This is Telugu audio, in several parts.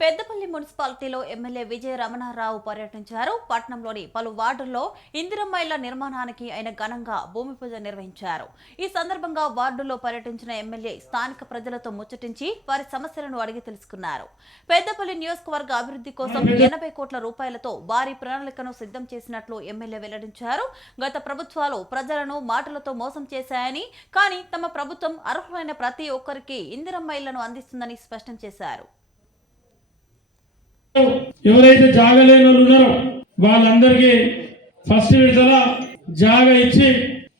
పెద్దపల్లి మున్సిపాలిటీలో ఎమ్మెల్యే విజయ రమణారావు పర్యటించారు. పట్టణంలోని పలు వార్డుల్లో ఇందిరమ్మ ఇళ్ల నిర్మాణానికి ఆయన ఘనంగా భూమి పూజ నిర్వహించారు. ఈ సందర్భంగా వార్డుల్లో పర్యటించిన ఎమ్మెల్యే స్థానిక ప్రజలతో ముచ్చటించి వారి సమస్యలను అడిగి తెలుసుకున్నారు. పెద్దపల్లి నియోజకవర్గ అభివృద్ధి కోసం 80 కోట్ల రూపాయలతో భారీ ప్రణాళికను సిద్ధం చేసినట్లు ఎమ్మెల్యే వెల్లడించారు. గత ప్రభుత్వాలు ప్రజలను మాటలతో మోసం చేశాయని, కానీ తమ ప్రభుత్వం అర్హులైన ప్రతి ఒక్కరికి ఇందిరమ్మ ఇళ్లను అందిస్తుందని స్పష్టం చేశారు. ఎవరైతే జాగా లేని వాళ్ళు ఉన్నారో వాళ్ళందరికీ ఫస్ట్ విడతల జాగా ఇచ్చి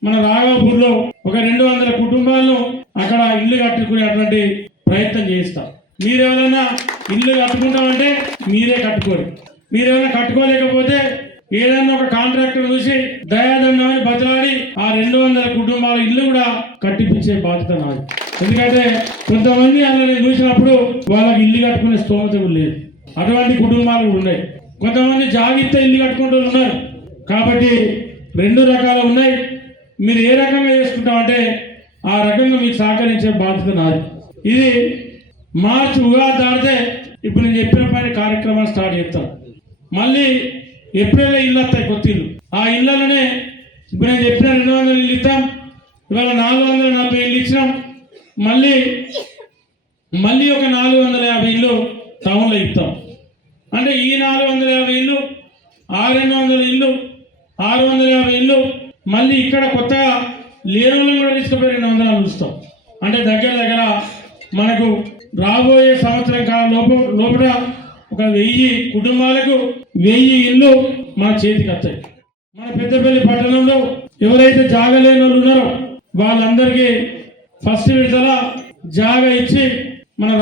మన రాఘవపూర్లో ఒక 200 కుటుంబాలను అక్కడ ఇల్లు కట్టుకునేటువంటి ప్రయత్నం చేస్తాం. మీరెవరైనా ఇల్లు కట్టుకుంటామంటే మీరే కట్టుకోరు. మీరేమైనా కట్టుకోలేకపోతే ఏదైనా ఒక కాంట్రాక్టర్ చూసి దయాదండమని బతలాడి ఆ 200 కుటుంబాల ఇల్లు కూడా కట్టిపించే బాధ్యత నాది. ఎందుకంటే కొంతమంది అలా నేను చూసినప్పుడు వాళ్ళకి ఇల్లు కట్టుకునే స్తోమత లేదు. అటువంటి కుటుంబాలు కూడా ఉన్నాయి. కొంతమంది జాగ్రత్త ఇల్లు కట్టుకుంటూ ఉన్నారు. కాబట్టి 2 రకాలు ఉన్నాయి. మీరు ఏ రకంగా చేసుకుంటామంటే ఆ రకంగా మీకు సహకరించే బాధ్యత నాది. ఇది మార్చి ఉగాది దాటితే ఇప్పుడు నేను చెప్పిన పని కార్యక్రమాలు స్టార్ట్ చేస్తాం. మళ్ళీ ఏప్రిల్లో ఇల్లు వస్తాయి, కొత్త ఇల్లు. ఆ ఇళ్ళలోనే ఇప్పుడు నేను చెప్పిన 200 ఇల్లు ఇస్తాం. ఇవాళ 440 ఇల్లు ఇచ్చినాం. మళ్ళీ ఒక 450 ఇల్లు టౌన్లో ఇస్తాం. అంటే ఈ 450 ఇల్లు, 200 ఇల్లు, 650 ఇల్లు, మళ్ళీ ఇక్కడ కొత్తగా లేని కూడా తీసుకుపోయి 200 అందిస్తాం. అంటే దగ్గర మనకు రాబోయే సంవత్సరం కాలం లోపల ఒక 1000 కుటుంబాలకు 1000 ఇల్లు మన చేతికి వస్తాయి. మన పెద్దపల్లి పట్టణంలో ఎవరైతే జాగా లేని వాళ్ళు ఉన్నారో వాళ్ళందరికీ ఫస్ట్ విడతల జాగా ఇచ్చి మన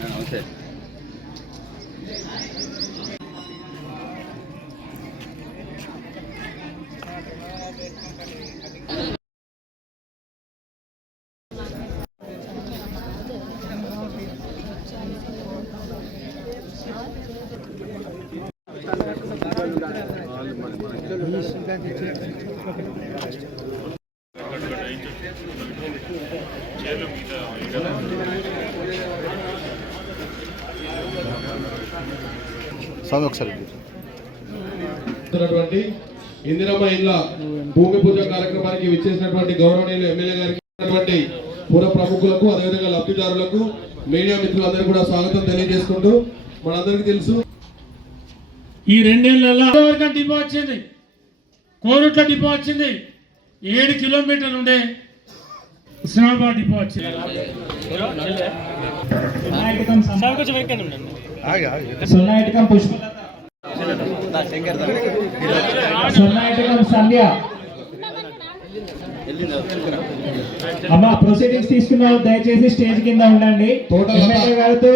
నమస్తే. ఇందిరమ్మ ఇళ్ల భూమి పూజ కార్యక్రమానికి విచ్చేసినటువంటి గౌరవనీయులు ఎమ్మెల్యే గారికి పుర ప్రముఖులకు అదేవిధంగా లబ్ధిదారులకు మీడియా మిత్రులందరూ కూడా స్వాగతం తెలియజేసుకుంటూ మనందరికీ తెలుసు ఈ 2 ఏళ్లలో డిపో వచ్చింది, కోరుట్ల డిపో వచ్చింది, 7 కిలోమీటర్లు ఉండే హుస్నాబాద్ డిపో వచ్చింది. సంధ్య అమ్మా ప్రొసీడింగ్స్ తీసుకున్న దయచేసి స్టేజ్ కింద ఉండండి. ఎమ్మెల్యే గారితో